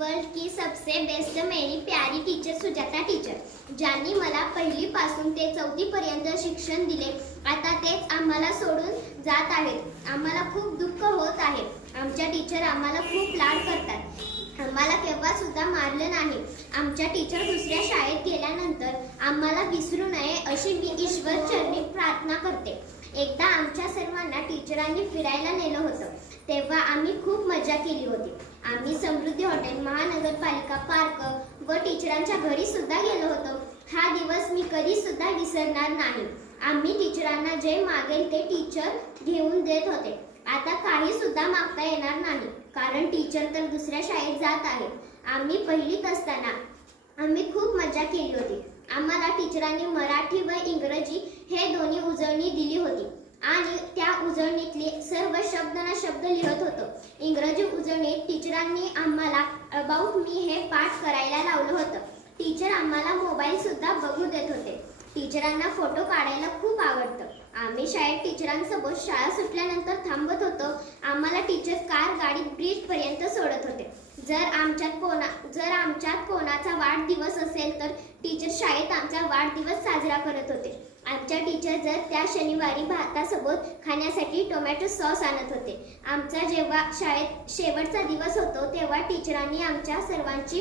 World की सबसे best मेरी प्यारी टीचर सुजाता टीचर ज्यांनी मला पहिलीपासून ते चौथीपर्यंत शिक्षण दिले. आता तेच आम्हाला सोडून जात आहेत. आम्हाला खूप दुःख होत आहे. आमच्या टीचर आम्हाला खूप लाड करतात. आम्हाला केव्हा सुद्धा मारलं नाही. आमच्या टीचर दुसऱ्या शाळेत गेल्यानंतर आम्हाला विसरू नये अशी मी ईश्वर चरणी प्रार्थना करते. एकदा आमच्या सर्वांना टीचरांनी फिरायला नेलं होतं. तेव्हा आम्ही खूप मजा केली होती. आम्ही समृद्धी हॉटेल महानगरपालिका पार्क व टीचरांच्या घरी सुद्धा गेलो होतो. हा दिवस मी कधी सुद्धा विसरणार नाही. आम्ही टीचरांना जे मागेल ते टीचर घेऊन देत होते. आता काही सुद्धा मागता येणार नाही कारण टीचर तर दुसऱ्या शाळेत जात आहे आम्ही पहिलीत असताना आम्ही खूप मजा केली होती. आम्हाला टीचरांनी मराठी व इंग्रजी हे दोन्ही उजळणी दिली होती. आणि त्या उजळणीतले सर्व शब्द ना शब्द लिहत होतो. इंग्रजी उजळणीत टीचरांनी आम्हाला अबाउट मी हे पाठ करायला लावलं होतं. टीचर आम्हाला मोबाईल सुद्धा बघू देत होते. टीचरांना फोटो काढायला खूप आवडतं. आम्ही शाळेत टीचरांसोबत शाळा सुटल्यानंतर थांबत होतो. आम्हाला टीचर कार गाडी ब्रिजपर्यंत सोडत होते. जर आमच्यात कोणा जर आमच्यात कोणाचा वाढदिवस असेल तर टीचर वाढदिवस साजरा करत होते. आमच्या टीचर जर त्या शनिवारी भातासोबत खाण्यासाठी टोमॅटो सॉस आणत होते. आमचा जेव्हा शाळेत शेवटचा दिवस होतो तेव्हा टीचरांनी आमच्या सर्वांची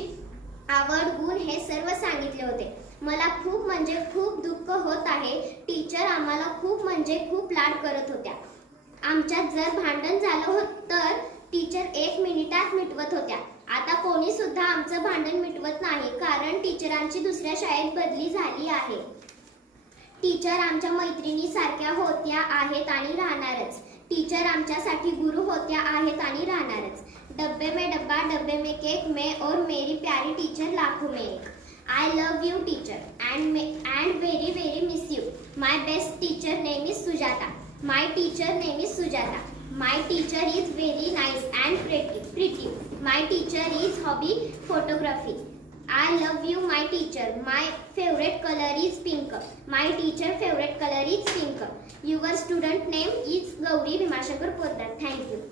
आवड गुण हे सर्व सांगितले होते. मला खूप म्हणजे खूप दुःख होत आहे. टीचर आम्हाला खूप म्हणजे खूप लाड करत होत्या. आमच्यात जर भांडण झालं होत तर टीचर एक मिनिटात मिटवत होत्या आता कोणी सुद्धा आमचं भांडण मिटवत नाही कारण टीचरांची दुसऱ्या शाळेत बदली झाली आहे. टीचर आमच्या मैत्रिणी सारख्या होत्या आहेत आणि राहणारच. टीचर आमच्यासाठी गुरु होत्या आहेत आणि राहणारच. डब्बे में डब्बा डब्बे में केक मे और मेरी प्यारी टीचर लाखों में. एक I love you teacher and and very very miss you my best teacher name is Sujata my teacher name is Sujata my teacher is very nice and pretty pretty my teacher is hobby photography I love you, my teacher. My favorite color is pink. My teacher favorite color is pink. Your student name is Gauri Bhimashankar Poddar. Thank you.